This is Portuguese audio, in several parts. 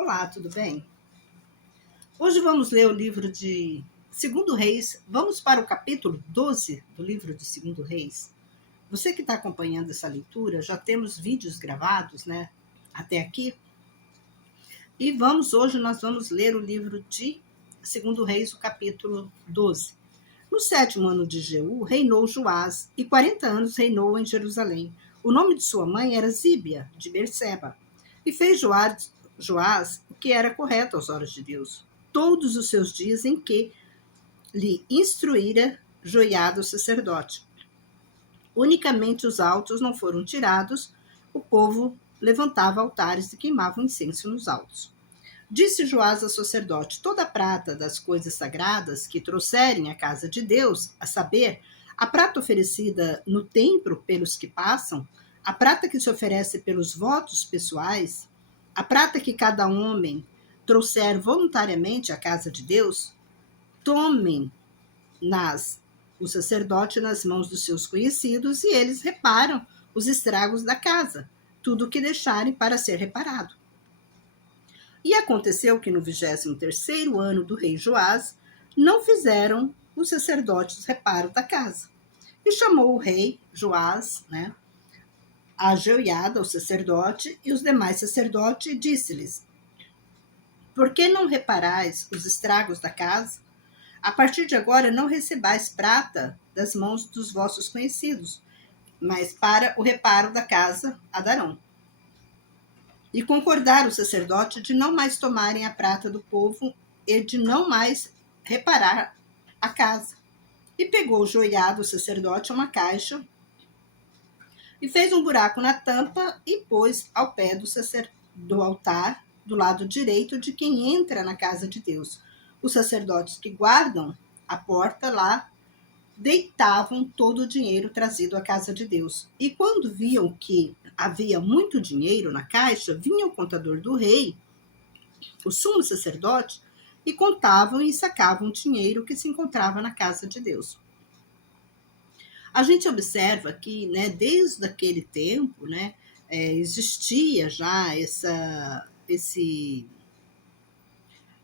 Olá, tudo bem? Hoje vamos ler o livro de Segundo Reis. Vamos para o capítulo 12 do livro de Segundo Reis. Você que está acompanhando essa leitura, já temos vídeos gravados, né? Até aqui. E hoje nós vamos ler o livro de Segundo Reis, o capítulo 12. No 7º ano de Jeú, reinou Joás, e 40 anos reinou em Jerusalém. O nome de sua mãe era Zíbia, de Berseba. E fez Joás o que era correto aos olhos de Deus, todos os seus dias em que lhe instruíra Joiada o sacerdote. Unicamente os altos não foram tirados, o povo levantava altares e queimava incenso nos altos. Disse Joás ao sacerdote: toda a prata das coisas sagradas que trouxerem à casa de Deus, a saber, a prata oferecida no templo pelos que passam, a prata que se oferece pelos votos pessoais, a prata que cada homem trouxer voluntariamente à casa de Deus, tomem o sacerdote nas mãos dos seus conhecidos, e eles reparam os estragos da casa, tudo o que deixarem para ser reparado. E aconteceu que no 23º ano do rei Joás, não fizeram os sacerdotes reparo da casa. E chamou o rei Joás, a Joiada, o sacerdote, e os demais sacerdotes, e disse-lhes: por que não reparais os estragos da casa? A partir de agora não recebais prata das mãos dos vossos conhecidos, mas para o reparo da casa a darão. E concordaram o sacerdote de não mais tomarem a prata do povo e de não mais reparar a casa. E pegou Joiada, o sacerdote, uma caixa e fez um buraco na tampa e pôs ao pé do altar, do lado direito de quem entra na casa de Deus. Os sacerdotes que guardam a porta lá deitavam todo o dinheiro trazido à casa de Deus. E quando viam que havia muito dinheiro na caixa, vinha o contador do rei, o sumo sacerdote, e contavam e sacavam o dinheiro que se encontrava na casa de Deus. A gente observa que, desde aquele tempo, existia já esse,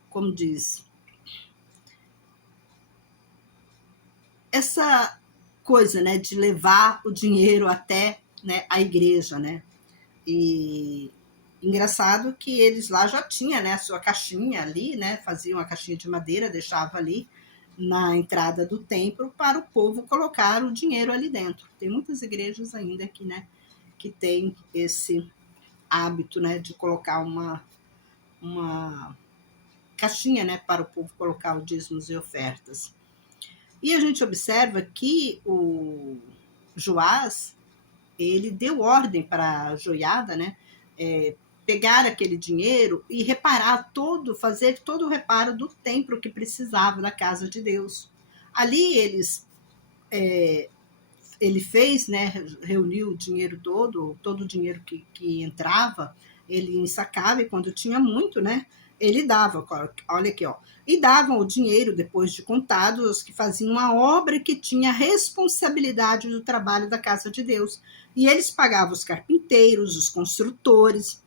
como diz, essa coisa, de levar o dinheiro até, a igreja, E engraçado que eles lá já tinham, a sua caixinha ali, faziam a caixinha de madeira, deixava ali na entrada do templo para o povo colocar o dinheiro ali dentro. Tem muitas igrejas ainda aqui, que tem esse hábito, de colocar uma caixinha, para o povo colocar os dízimos e ofertas. E a gente observa que o Joás, ele deu ordem para a Joiada, pegar aquele dinheiro e fazer todo o reparo do templo que precisava da casa de Deus. Ali ele fez, reuniu o dinheiro todo o dinheiro que entrava, ele ensacava, e quando tinha muito, ele dava, olha aqui, e davam o dinheiro depois de contado aos que faziam a obra que tinha responsabilidade do trabalho da casa de Deus. E eles pagavam os carpinteiros, os construtores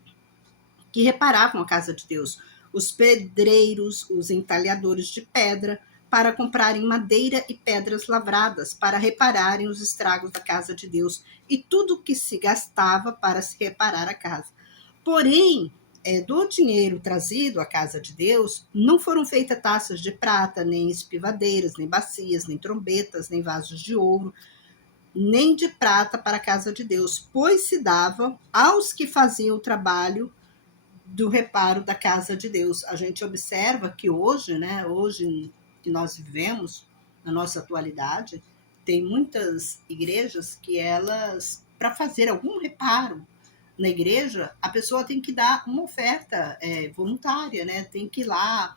que reparavam a casa de Deus, os pedreiros, os entalhadores de pedra, para comprarem madeira e pedras lavradas, para repararem os estragos da casa de Deus, e tudo o que se gastava para se reparar a casa. Porém, do dinheiro trazido à casa de Deus, não foram feitas taças de prata, nem espivadeiras, nem bacias, nem trombetas, nem vasos de ouro, nem de prata para a casa de Deus, pois se dava aos que faziam o trabalho do reparo da casa de Deus. A gente observa que hoje que nós vivemos, na nossa atualidade, tem muitas igrejas que elas, para fazer algum reparo na igreja, a pessoa tem que dar uma oferta voluntária, tem que ir lá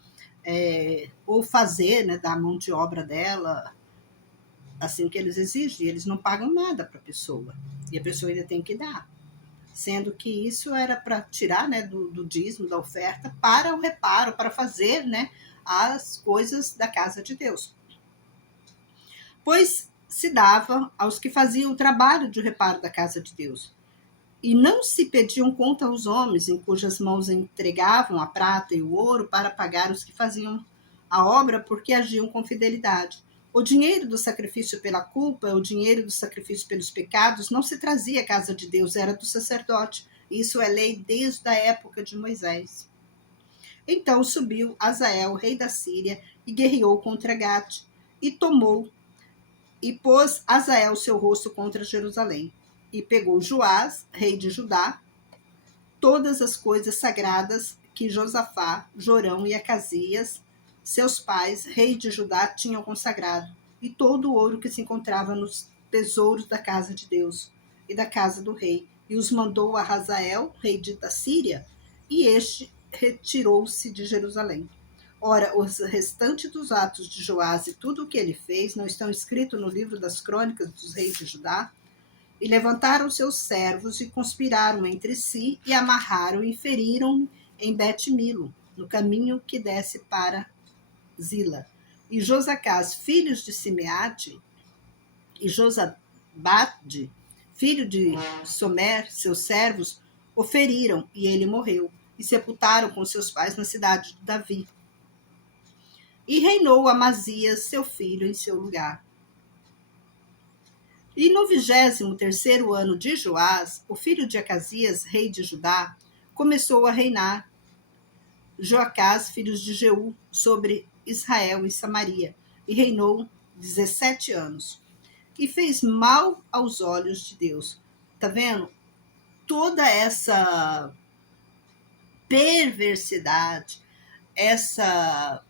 ou fazer, da mão de obra dela, assim que eles exigem. Eles não pagam nada para a pessoa, e a pessoa ainda tem que dar, sendo que isso era para tirar, do dízimo, da oferta, para o reparo, para fazer, as coisas da casa de Deus. Pois se dava aos que faziam o trabalho de reparo da casa de Deus. E não se pediam conta aos homens, em cujas mãos entregavam a prata e o ouro para pagar os que faziam a obra, porque agiam com fidelidade. O dinheiro do sacrifício pela culpa, o dinheiro do sacrifício pelos pecados, não se trazia à casa de Deus, era do sacerdote. Isso é lei desde a época de Moisés. Então subiu Azael, rei da Síria, e guerreou contra Gate, e tomou, e pôs Azael seu rosto contra Jerusalém. E pegou Joás, rei de Judá, todas as coisas sagradas que Josafá, Jorão e Acasias, seus pais, rei de Judá, tinham consagrado, e todo o ouro que se encontrava nos tesouros da casa de Deus e da casa do rei, e os mandou a Hazael, rei da Síria, e este retirou-se de Jerusalém. Ora, os restantes dos atos de Joás e tudo o que ele fez não estão escritos no livro das crônicas dos reis de Judá? E levantaram seus servos e conspiraram entre si e amarraram e feriram em Bet-Milo, no caminho que desce para Zila. E Josacás, filhos de Simeate, e Josabade, filho de Somer, seus servos, o feriram, e ele morreu, e sepultaram com seus pais na cidade de Davi. E reinou Amazias, seu filho, em seu lugar. E no 23º ano de Joás, o filho de Acasias, rei de Judá, começou a reinar Joacás, filho de Jeú, sobre Israel e Samaria, e reinou 17 anos. E fez mal aos olhos de Deus. Tá vendo? Toda essa perversidade, essa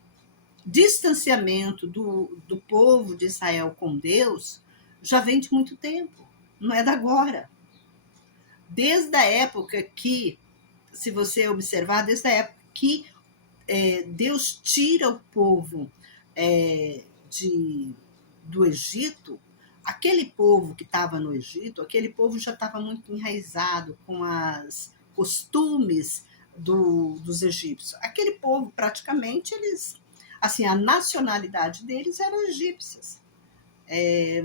distanciamento do povo de Israel com Deus já vem de muito tempo, não é da agora. Desde a época que, se você observar, desde a época que Deus tira o povo do Egito, aquele povo que estava no Egito, aquele povo já estava muito enraizado com os costumes dos egípcios. Aquele povo, praticamente, eles, assim, a nacionalidade deles era egípcias.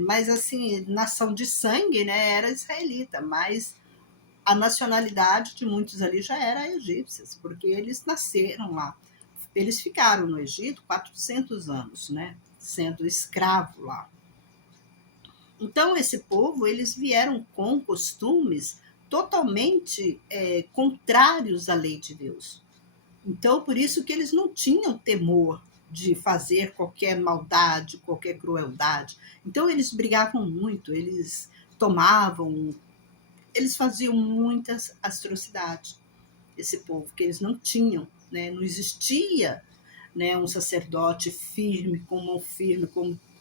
Mas, assim, nação de sangue, né, era israelita, mas a nacionalidade de muitos ali já era egípcias, porque eles nasceram lá. Eles ficaram no Egito 400 anos, né, sendo escravo lá. Então, esse povo, eles vieram com costumes totalmente contrários à lei de Deus. Então, por isso que eles não tinham temor de fazer qualquer maldade, qualquer crueldade. Então, eles brigavam muito, eles tomavam, eles faziam muitas atrocidades, esse povo, que eles não tinham, né? Não existia, né, um sacerdote firme, como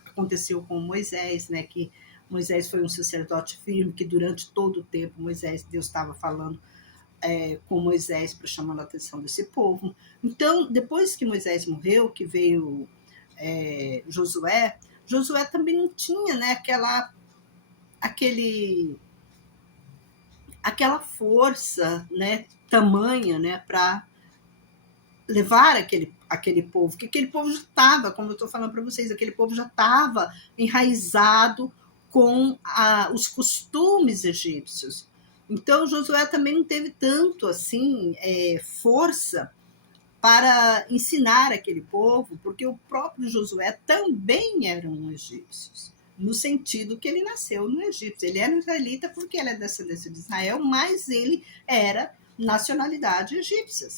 aconteceu com Moisés, né, que Moisés foi um sacerdote firme, que durante todo o tempo Deus estava falando com Moisés para chamar a atenção desse povo. Então, depois que Moisés morreu, que veio Josué, Josué também não tinha, né, aquela força, né, tamanha, né, para levar aquele povo, porque aquele povo já estava, como eu estou falando para vocês, aquele povo já estava enraizado com os costumes egípcios. Então, Josué também não teve tanto assim força para ensinar aquele povo, porque o próprio Josué também era um egípcio, no sentido que ele nasceu no Egito. Ele era um israelita porque ele é descendência de Israel, mas ele era nacionalidade egípcia.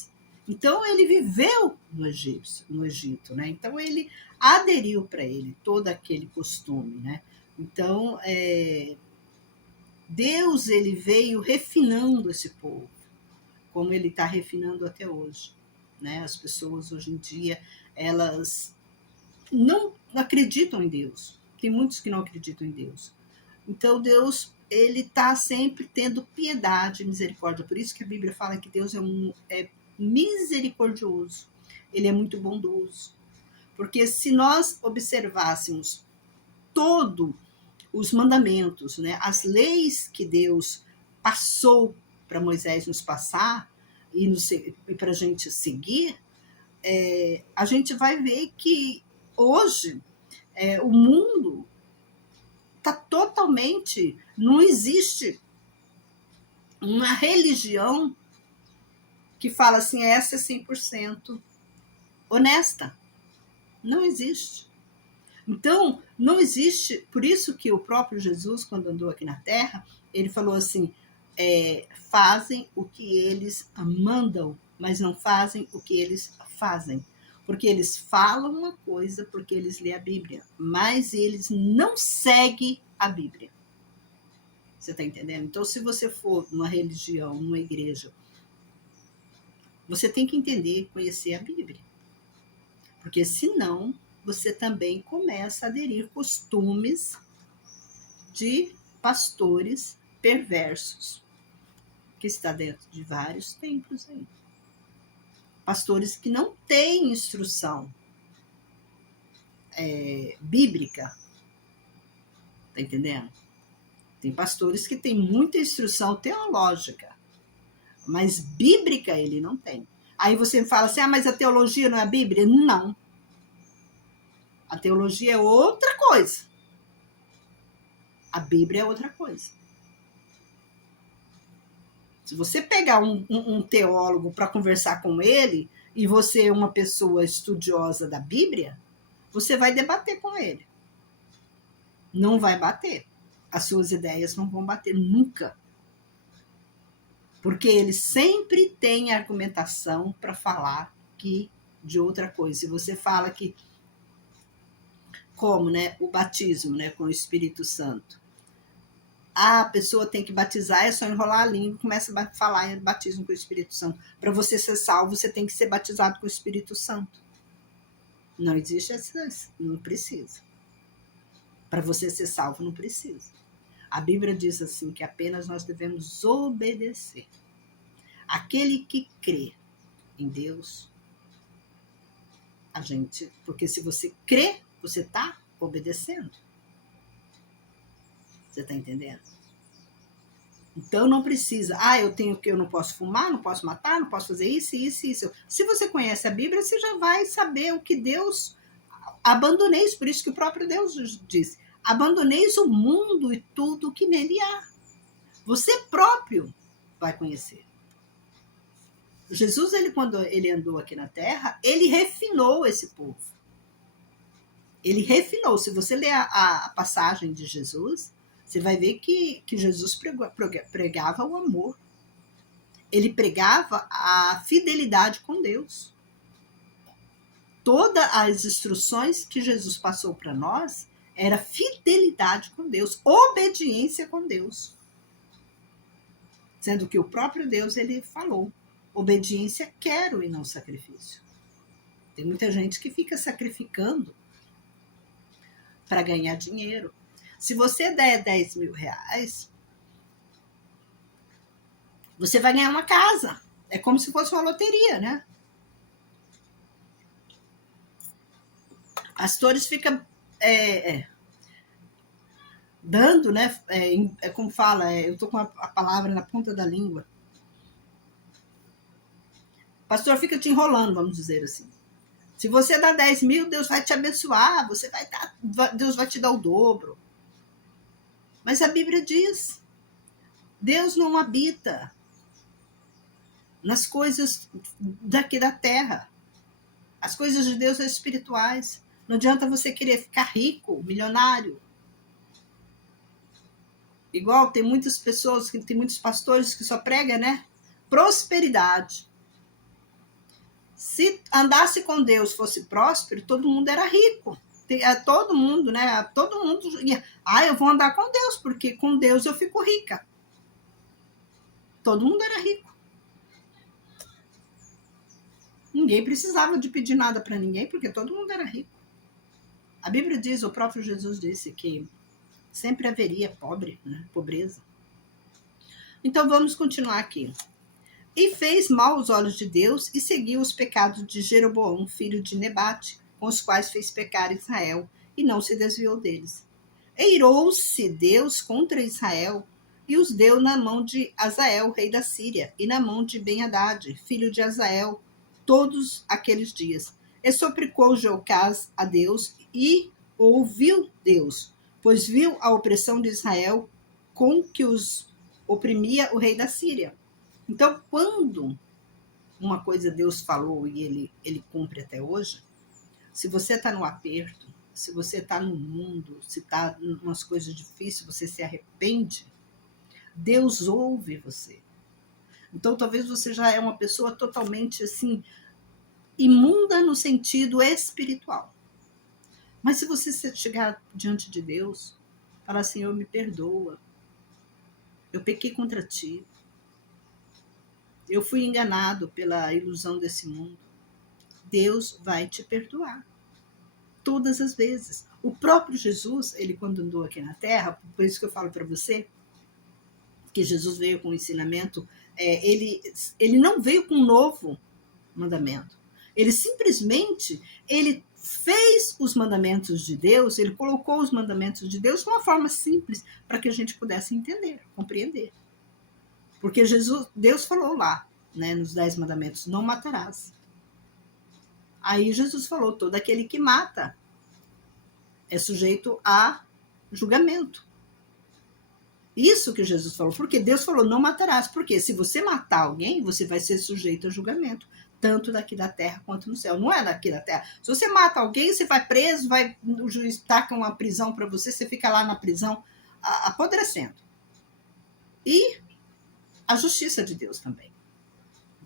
Então, ele viveu no Egito, né? Então, ele aderiu para ele todo aquele costume, né? Então, Deus, ele veio refinando esse povo, como ele está refinando até hoje, né? As pessoas, hoje em dia, elas não acreditam em Deus. Tem muitos que não acreditam em Deus. Então, Deus, ele está sempre tendo piedade e misericórdia. Por isso que a Bíblia fala que Deus é misericordioso. Ele é muito bondoso. Porque se nós observássemos todos os mandamentos, né, as leis que Deus passou para Moisés nos passar e para a gente seguir, a gente vai ver que hoje o mundo está totalmente, não existe uma religião que fala assim, essa é 100% honesta. Não existe. Então, não existe, por isso que o próprio Jesus, quando andou aqui na Terra, ele falou assim, fazem o que eles mandam, mas não fazem o que eles fazem. Porque eles falam uma coisa, porque eles lêem a Bíblia, mas eles não seguem a Bíblia. Você está entendendo? Então, se você for numa religião, numa igreja, você tem que entender, conhecer a Bíblia. Porque senão, você também começa a aderir costumes de pastores perversos, que está dentro de vários templos aí. Pastores que não têm instrução bíblica. Tá entendendo? Tem pastores que têm muita instrução teológica, mas bíblica ele não tem. Aí você fala assim, mas a teologia não é a Bíblia? Não. A teologia é outra coisa. A Bíblia é outra coisa. Se você pegar um teólogo para conversar com ele, e você é uma pessoa estudiosa da Bíblia, você vai debater com ele. Não vai bater. As suas ideias não vão bater nunca. Porque ele sempre tem argumentação para falar de outra coisa. Se você fala que, como, né, o batismo, né, com o Espírito Santo, a pessoa tem que batizar, é só enrolar a língua e começa a falar em batismo com o Espírito Santo. Para você ser salvo, você tem que ser batizado com o Espírito Santo. Não existe essa, não precisa. Para você ser salvo, não precisa. A Bíblia diz assim, que apenas nós devemos obedecer. Aquele que crê em Deus, porque se você crê, você está obedecendo. Você está entendendo? Então não precisa, eu não posso fumar, não posso matar, não posso fazer isso. Se você conhece a Bíblia, você já vai saber o que Deus, abandoneis, por isso que o próprio Deus disse, abandoneis o mundo e tudo o que nele há. Você próprio vai conhecer. Jesus, quando ele andou aqui na Terra, ele refinou esse povo. Ele refinou. Se você ler a passagem de Jesus, você vai ver que Jesus pregava o amor. Ele pregava a fidelidade com Deus. Todas as instruções que Jesus passou para nós era fidelidade com Deus, obediência com Deus. Sendo que o próprio Deus, ele falou, obediência quero e não sacrifício. Tem muita gente que fica sacrificando para ganhar dinheiro. Se você der 10 mil reais, você vai ganhar uma casa. É como se fosse uma loteria, né? Pastores ficam dando, né? Como fala, eu estou com a palavra na ponta da língua. O pastor fica te enrolando, vamos dizer assim. Se você dá 10 mil, Deus vai te abençoar, Deus vai te dar o dobro. Mas a Bíblia diz, Deus não habita nas coisas daqui da terra. As coisas de Deus são espirituais. Não adianta você querer ficar rico, milionário. Igual tem muitas pessoas, tem muitos pastores que só pregam, né? Prosperidade. Se andasse com Deus, fosse próspero, todo mundo era rico. Todo mundo, né? Todo mundo ia. Eu vou andar com Deus, porque com Deus eu fico rica. Todo mundo era rico. Ninguém precisava de pedir nada para ninguém, porque todo mundo era rico. A Bíblia diz, o próprio Jesus disse que sempre haveria pobreza. Então vamos continuar aqui. E fez mal aos olhos de Deus e seguiu os pecados de Jeroboão, filho de Nebate, com os quais fez pecar Israel, e não se desviou deles. Eirou-se Deus contra Israel e os deu na mão de Azael, rei da Síria, e na mão de Ben-Hadad, filho de Azael, todos aqueles dias. E suplicou Jeocás a Deus e ouviu Deus, pois viu a opressão de Israel com que os oprimia o rei da Síria. Então, quando uma coisa Deus falou e ele cumpre até hoje, se você está no aperto, se você está no mundo, se está em umas coisas difíceis, você se arrepende, Deus ouve você. Então, talvez você já é uma pessoa totalmente assim, imunda no sentido espiritual. Mas se você chegar diante de Deus, falar assim, Senhor, me perdoa, eu pequei contra ti, eu fui enganado pela ilusão desse mundo, Deus vai te perdoar. Todas as vezes. O próprio Jesus, ele quando andou aqui na Terra, por isso que eu falo para você, que Jesus veio com o ensinamento, ele não veio com um novo mandamento. Ele simplesmente, ele fez os mandamentos de Deus, ele colocou os mandamentos de Deus de uma forma simples para que a gente pudesse entender, compreender. Porque Deus falou lá, né, nos 10 mandamentos, não matarás. Aí Jesus falou, todo aquele que mata é sujeito a julgamento. Isso que Jesus falou, porque Deus falou, não matarás. Porque se você matar alguém, você vai ser sujeito a julgamento, tanto daqui da terra quanto no céu. Não é daqui da terra. Se você mata alguém, você vai preso, o juiz taca uma prisão para você, você fica lá na prisão apodrecendo. E a justiça de Deus também.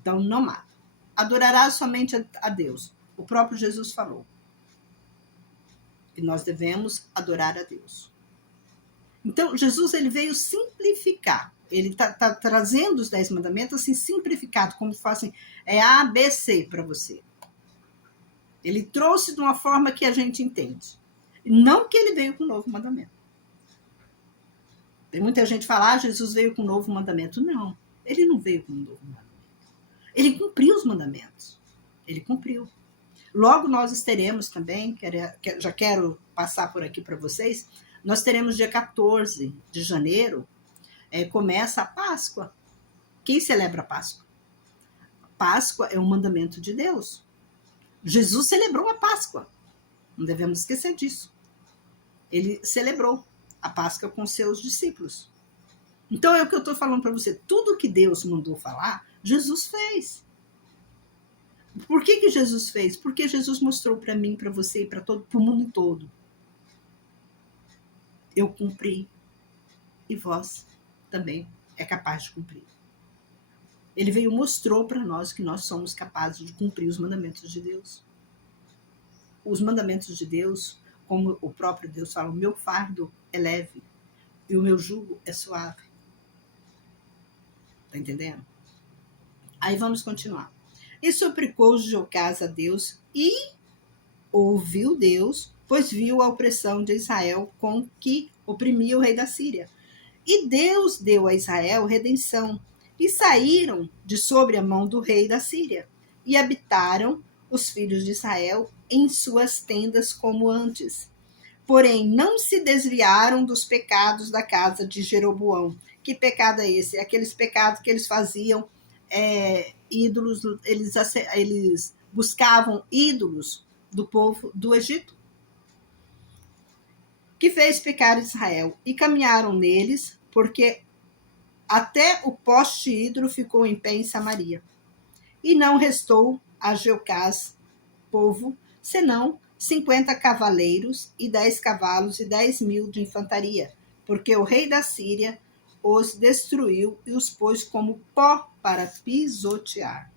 Então, não mata. Adorarás somente a Deus. O próprio Jesus falou que nós devemos adorar a Deus. Então, Jesus ele veio simplificar. Ele está trazendo os 10 mandamentos assim, simplificado, como fazem A, B, C para você. Ele trouxe de uma forma que a gente entende. Não que ele veio com um novo mandamento. Tem muita gente que fala, Jesus veio com um novo mandamento. Não, ele não veio com um novo mandamento. Ele cumpriu os mandamentos. Ele cumpriu. Logo nós teremos também, já quero passar por aqui para vocês, nós teremos dia 14 de janeiro, começa a Páscoa. Quem celebra a Páscoa? Páscoa é um mandamento de Deus. Jesus celebrou a Páscoa. Não devemos esquecer disso. Ele celebrou a Páscoa com seus discípulos. Então é o que eu estou falando para você. Tudo que Deus mandou falar, Jesus fez. Por que Jesus fez? Porque Jesus mostrou para mim, para você e para o mundo todo. Eu cumpri. E vós também é capaz de cumprir. Ele veio e mostrou para nós que nós somos capazes de cumprir os mandamentos de Deus. Os mandamentos de Deus, como o próprio Deus fala, o meu fardo é leve e o meu jugo é suave. Tá entendendo? Aí vamos continuar. E suplicou Jocás a Deus e ouviu Deus, pois viu a opressão de Israel com que oprimia o rei da Síria. E Deus deu a Israel redenção, e saíram de sobre a mão do rei da Síria, e habitaram os filhos de Israel em suas tendas como antes. Porém, não se desviaram dos pecados da casa de Jeroboão. Que pecado é esse? É aqueles pecados que eles faziam, ídolos, eles buscavam ídolos do povo do Egito. Que fez pecar Israel, e caminharam neles, porque até o poste ídolo ficou em pé em Samaria. E não restou a Jocás, povo, senão 50 cavaleiros e 10 cavalos e 10.000 de infantaria, porque o rei da Síria os destruiu e os pôs como pó para pisotear.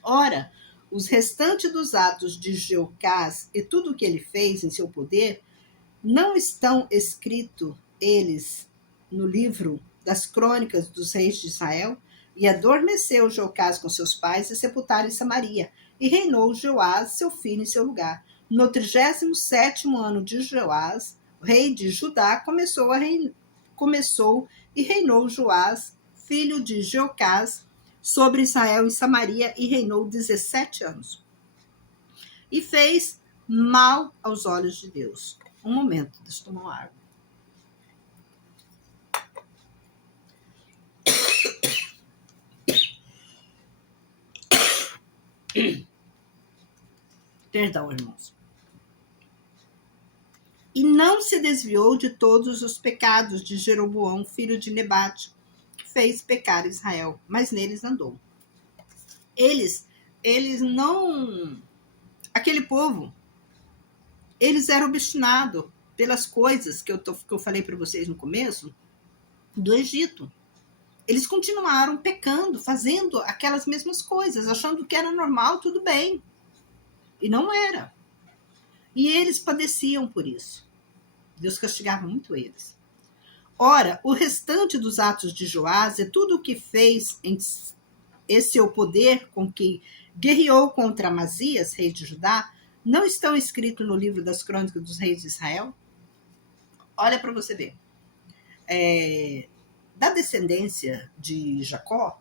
Ora, os restantes dos atos de Jocás e tudo o que ele fez em seu poder, não estão escritos eles no livro das crônicas dos reis de Israel? E adormeceu Jocás com seus pais e sepultaram em Samaria. E reinou Joás, seu filho, em seu lugar. No 37º ano de Joás, rei de Judá, começou e reinou Joás, filho de Jocás, sobre Israel em Samaria, e reinou 17 anos. E fez mal aos olhos de Deus. Um momento, deixa eu tomar uma água. Perdão, irmãos. E não se desviou de todos os pecados de Jeroboão, filho de Nebate, fez pecar Israel, mas neles andou. Eles não... Aquele povo, eles eram obstinados pelas coisas que eu falei para vocês no começo, do Egito. Eles continuaram pecando, fazendo aquelas mesmas coisas, achando que era normal, tudo bem. E não era. E eles padeciam por isso. Deus castigava muito eles. Ora, o restante dos atos de Joás e tudo o que fez em esse seu poder com que guerreou contra Amazias, rei de Judá, não estão escritos no livro das crônicas dos reis de Israel? Olha para você ver. Da descendência de Jacó,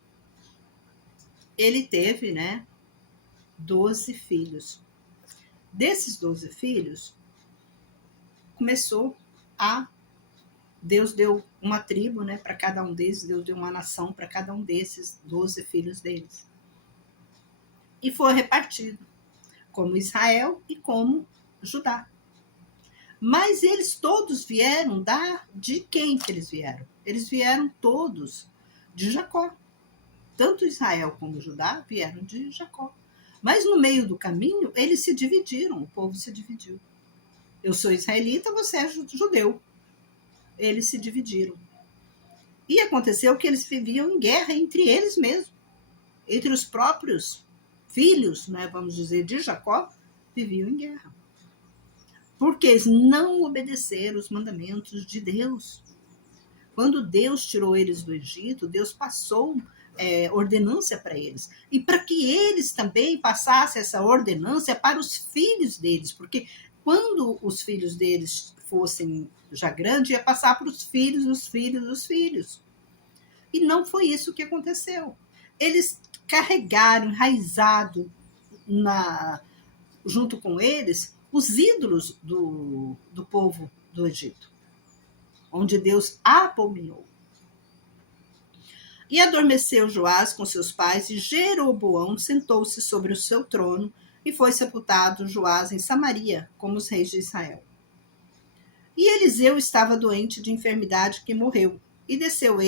ele teve, 12 filhos. Desses 12 filhos, Deus deu uma tribo, para cada um deles, Deus deu uma nação para cada um desses 12 filhos deles. E foi repartido como Israel e como Judá. Mas eles todos vieram de quem que eles vieram? Eles vieram todos de Jacó. Tanto Israel como Judá vieram de Jacó. Mas no meio do caminho, eles se dividiram, o povo se dividiu. Eu sou israelita, você é judeu. Eles se dividiram. E aconteceu que eles viviam em guerra entre eles mesmos. Entre os próprios filhos, vamos dizer, de Jacó, viviam em guerra. Porque eles não obedeceram os mandamentos de Deus. Quando Deus tirou eles do Egito, Deus passou ordenância para eles. E para que eles também passassem essa ordenância para os filhos deles. Porque quando os filhos deles fossem já grandes, ia passar para os filhos, os filhos, os filhos. E não foi isso que aconteceu. Eles carregaram, enraizado junto com eles, os ídolos do povo do Egito, onde Deus abominou. E adormeceu Joás com seus pais, e Jeroboão sentou-se sobre o seu trono, e foi sepultado Joás em Samaria, como os reis de Israel. E Eliseu estava doente de enfermidade que morreu, e desceu a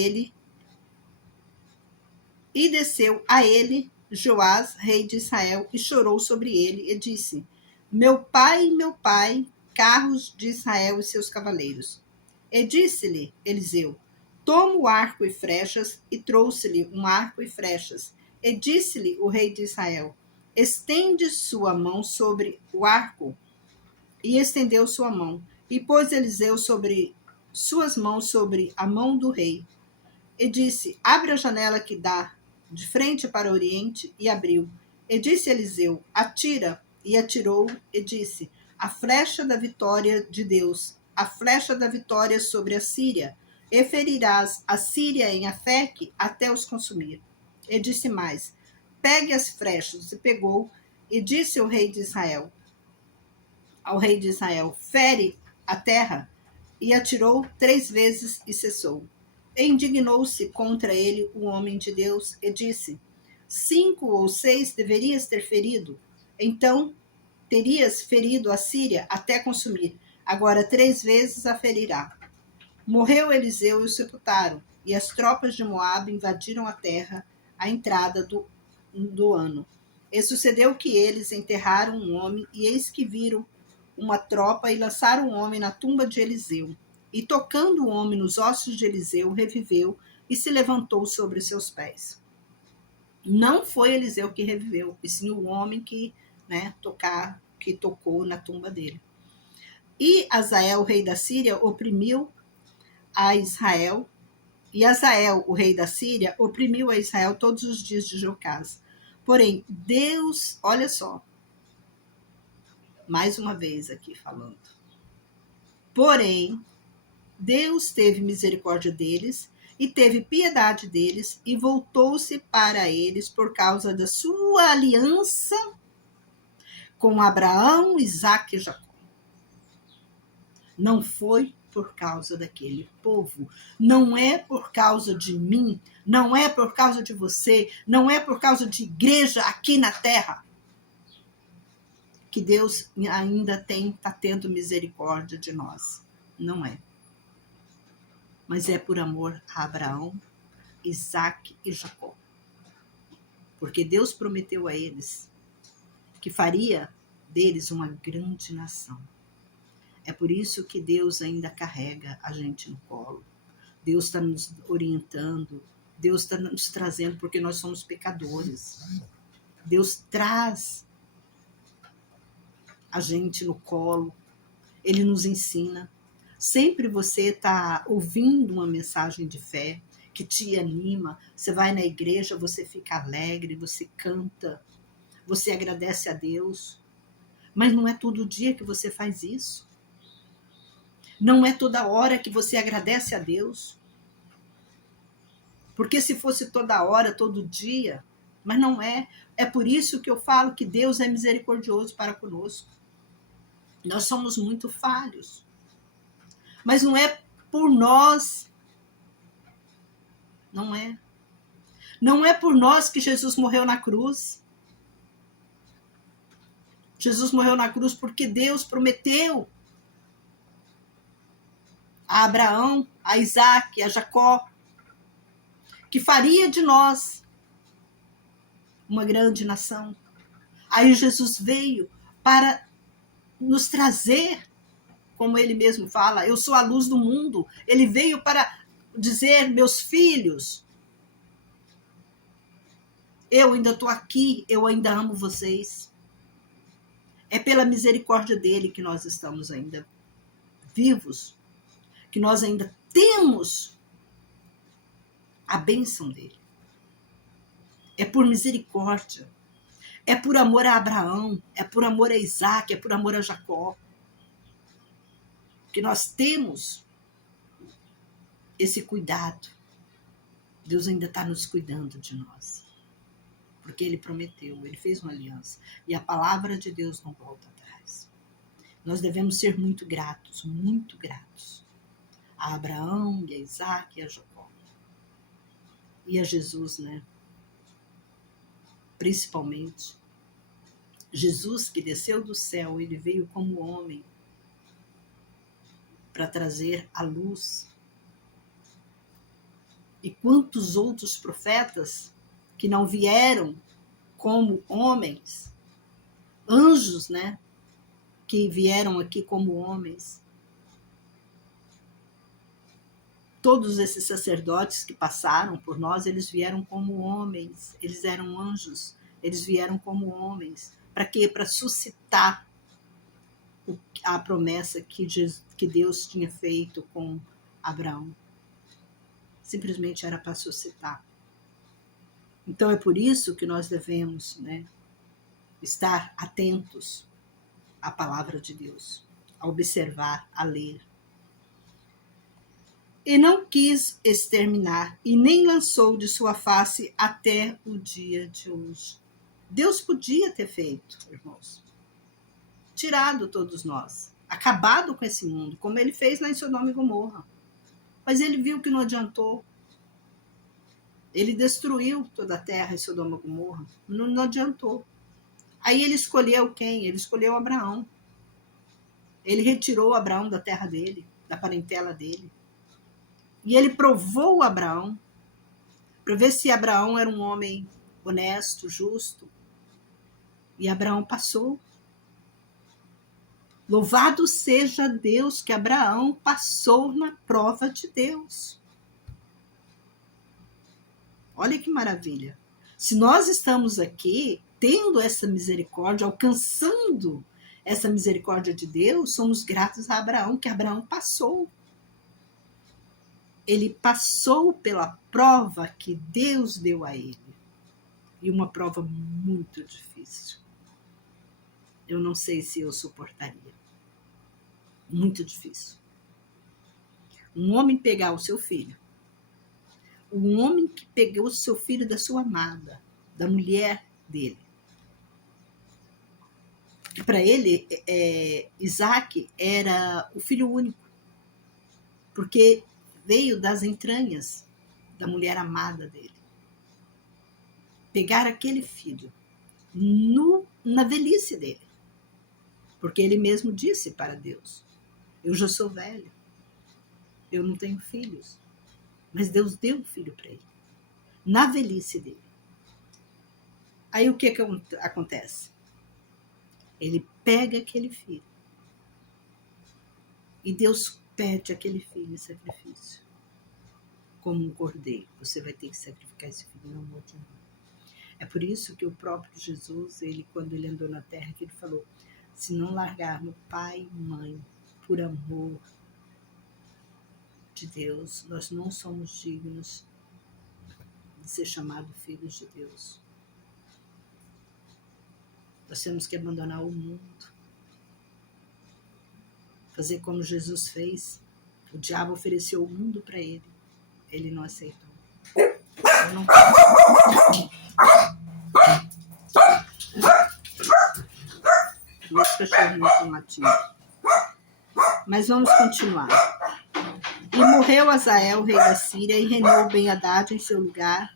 ele Joás, rei de Israel, e chorou sobre ele, e disse: meu pai, carros de Israel e seus cavaleiros. E disse-lhe Eliseu: toma o arco e flechas, e trouxe-lhe um arco e flechas. E disse-lhe o rei de Israel: estende sua mão sobre o arco. E estendeu sua mão, e pôs Eliseu sobre suas mãos sobre a mão do rei. E disse: abre a janela que dá de frente para o oriente, e abriu. E disse Eliseu: atira. E atirou, e disse: a flecha da vitória de Deus, a flecha da vitória sobre a Síria, e ferirás a Síria em Afeque até os consumir. E disse mais: pegue as flechas. E pegou, e disse ao rei de Israel: fere a terra. E atirou 3 vezes e cessou. E indignou-se contra ele o homem de Deus, e disse: 5 ou 6 deverias ter ferido. Então terias ferido a Síria até consumir. Agora 3 vezes a ferirá. Morreu Eliseu e o sepultaram, e as tropas de Moabe invadiram a terra à entrada do ano. E sucedeu que eles enterraram um homem, e eis que viram uma tropa e lançaram um homem na tumba de Eliseu. E tocando o homem nos ossos de Eliseu, reviveu e se levantou sobre seus pés. Não foi Eliseu que reviveu, e sim o homem que tocou na tumba dele. E Azael, o rei da Síria, oprimiu a Israel, e Azael, o rei da Síria, oprimiu a Israel todos os dias de Jocás. Porém, Deus, olha só, mais uma vez aqui falando. Porém, Deus teve misericórdia deles, e teve piedade deles, e voltou-se para eles por causa da sua aliança com Abraão, Isaque e Jacó. Não foi por causa daquele povo, não é por causa de mim, não é por causa de você, não é por causa de igreja aqui na terra que Deus ainda está tendo misericórdia de nós. Não é. Mas é por amor a Abraão, Isaque e Jacó. Porque Deus prometeu a eles que faria deles uma grande nação. É por isso que Deus ainda carrega a gente no colo. Deus está nos orientando, Deus está nos trazendo, porque nós somos pecadores. Deus traz a gente no colo, Ele nos ensina. Sempre você está ouvindo uma mensagem de fé que te anima, você vai na igreja, você fica alegre, você canta, você agradece a Deus, mas não é todo dia que você faz isso. Não é toda hora que você agradece a Deus. Porque se fosse toda hora, todo dia, mas não é. É por isso que eu falo que Deus é misericordioso para conosco. Nós somos muito falhos. Mas não é por nós. Não é. Não é por nós que Jesus morreu na cruz. Jesus morreu na cruz porque Deus prometeu a Abraão, a Isaque, a Jacó, que faria de nós uma grande nação. Aí Jesus veio para nos trazer, como ele mesmo fala, eu sou a luz do mundo. Ele veio para dizer, meus filhos, eu ainda estou aqui, eu ainda amo vocês. É pela misericórdia dele que nós estamos ainda vivos, que nós ainda temos a bênção dele. É por misericórdia. É por amor a Abraão, é por amor a Isaque, é por amor a Jacó, que nós temos esse cuidado. Deus ainda está nos cuidando de nós. Porque ele prometeu, ele fez uma aliança. E a palavra de Deus não volta atrás. Nós devemos ser muito gratos a Abraão, e a Isaque, e a Jacó. E a Jesus, né? Principalmente. Jesus que desceu do céu, ele veio como homem para trazer a luz. E quantos outros profetas que não vieram como homens, anjos, né? Que vieram aqui como homens. Todos esses sacerdotes que passaram por nós, eles vieram como homens, eles eram anjos, eles vieram como homens. Para quê? Para suscitar a promessa que Deus tinha feito com Abraão. Simplesmente era para suscitar. Então é por isso que nós devemos, né, estar atentos à palavra de Deus, a observar, a ler. E não quis exterminar, e nem lançou de sua face até o dia de hoje. Deus podia ter feito, irmãos, tirado todos nós, acabado com esse mundo, como ele fez lá em Sodoma e Gomorra. Mas ele viu que não adiantou. Ele destruiu toda a terra em Sodoma e Gomorra. Não adiantou. Aí ele escolheu quem? Ele escolheu Abraão. Ele retirou Abraão da terra dele, da parentela dele. E ele provou Abraão para ver se Abraão era um homem honesto, justo. E Abraão passou. Louvado seja Deus que Abraão passou na prova de Deus. Olha que maravilha. Se nós estamos aqui tendo essa misericórdia, alcançando essa misericórdia de Deus, somos gratos a Abraão, que Abraão passou. Ele passou pela prova que Deus deu a ele. E uma prova muito difícil. Eu não sei se eu suportaria. Muito difícil. Um homem pegar o seu filho. Um homem que pegou o seu filho da sua amada, da mulher dele. Que para ele, Isaque era o filho único. Porque veio das entranhas da mulher amada dele. Pegar aquele filho na velhice dele. Porque ele mesmo disse para Deus, eu já sou velho, eu não tenho filhos, mas Deus deu um filho para ele. na velhice dele. Aí o que acontece? Ele pega aquele filho e Deus pede aquele filho em sacrifício. Como um cordeiro, você vai ter que sacrificar esse filho, não amor de mim. É por isso que o próprio Jesus, quando ele andou na terra, que ele falou, se não largarmos pai e mãe por amor de Deus, nós não somos dignos de ser chamados filhos de Deus. Nós temos que abandonar o mundo, fazer como Jesus fez. O diabo ofereceu o mundo para ele, ele não aceitou. Eu não meus cachorrinhos estão latindo. Mas vamos continuar. E morreu Azael, rei da Síria, e reinou Ben-Hadad em seu lugar,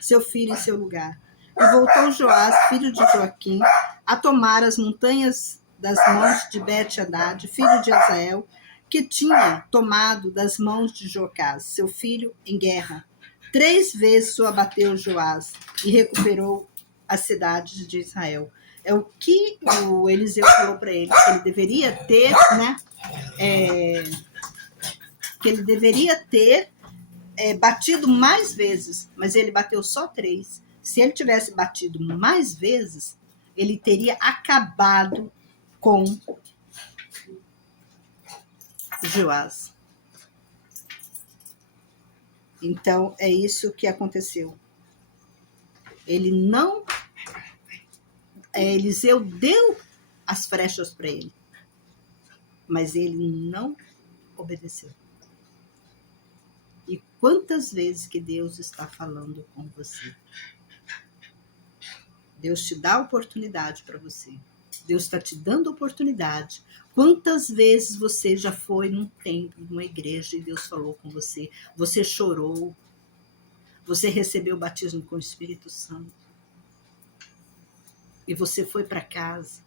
seu filho em seu lugar. E voltou Joás, filho de Joaquim, a tomar as montanhas das mãos de Bet-Hadad, filho de Azael, que tinha tomado das mãos de Jocás, seu filho, em guerra. 3 vezes o abateu Joás e recuperou as cidades de Israel. É o que o Eliseu falou para ele, que ele deveria ter, né? Que ele deveria ter batido mais vezes, mas ele bateu só 3. Se ele tivesse batido mais vezes, ele teria acabado com Joás. Então, é isso que aconteceu. Ele não... Eliseu deu as flechas para ele, mas ele não obedeceu. E quantas vezes que Deus está falando com você? Deus te dá oportunidade para você. Deus está te dando oportunidade. Quantas vezes você já foi num templo, numa igreja, e Deus falou com você? Você chorou. Você recebeu o batismo com o Espírito Santo. E você foi para casa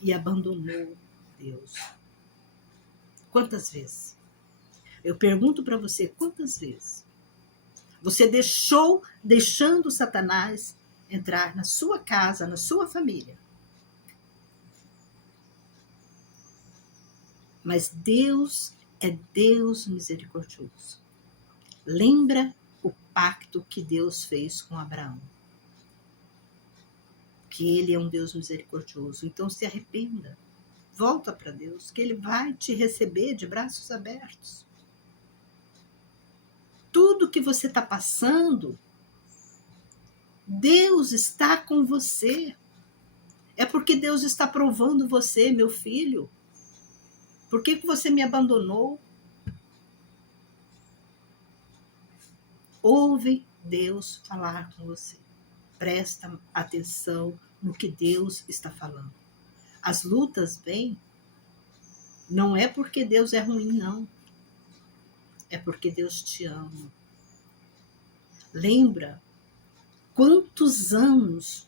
e abandonou Deus. Quantas vezes? Eu pergunto para você, quantas vezes? Você deixando Satanás entrar na sua casa, na sua família. Mas Deus é Deus misericordioso. Lembra o pacto que Deus fez com Abraão. Que ele é um Deus misericordioso. Então se arrependa. Volta para Deus, que ele vai te receber de braços abertos. Tudo que você está passando, Deus está com você. É porque Deus está provando você, meu filho. Por que você me abandonou? Ouve Deus falar com você. Presta atenção no que Deus está falando. As lutas vêm, não é porque Deus é ruim, não. É porque Deus te ama. Lembra quantos anos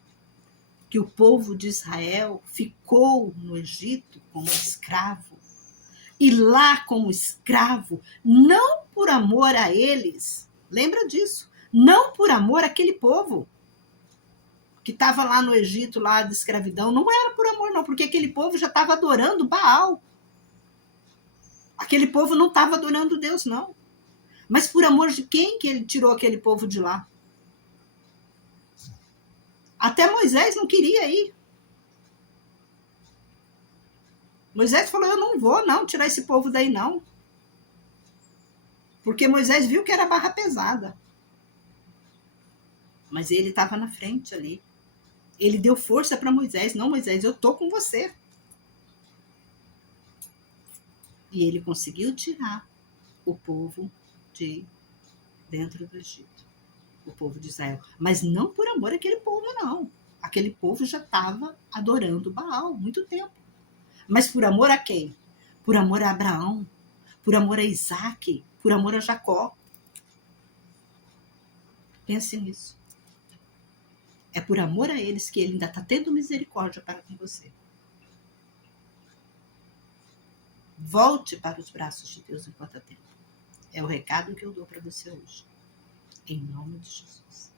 que o povo de Israel ficou no Egito como escravo? E lá como escravo, não por amor a eles, lembra disso, não por amor àquele povo que estava lá no Egito, lá de escravidão, não era por amor não, porque aquele povo já estava adorando Baal. Aquele povo não estava adorando Deus, não. Mas por amor de quem que ele tirou aquele povo de lá? Até Moisés não queria ir. Moisés falou, eu não vou não tirar esse povo daí não. Porque Moisés viu que era barra pesada. Mas ele estava na frente ali. Ele deu força para Moisés. Não, Moisés, eu tô com você. E ele conseguiu tirar o povo de dentro do Egito. O povo de Israel. Mas não por amor àquele povo, não. Aquele povo já estava adorando Baal há muito tempo. Mas por amor a quem? Por amor a Abraão. Por amor a Isaac. Por amor a Jacó. Pense nisso. É por amor a eles que ele ainda está tendo misericórdia para com você. Volte para os braços de Deus enquanto há tempo. É o recado que eu dou para você hoje. Em nome de Jesus.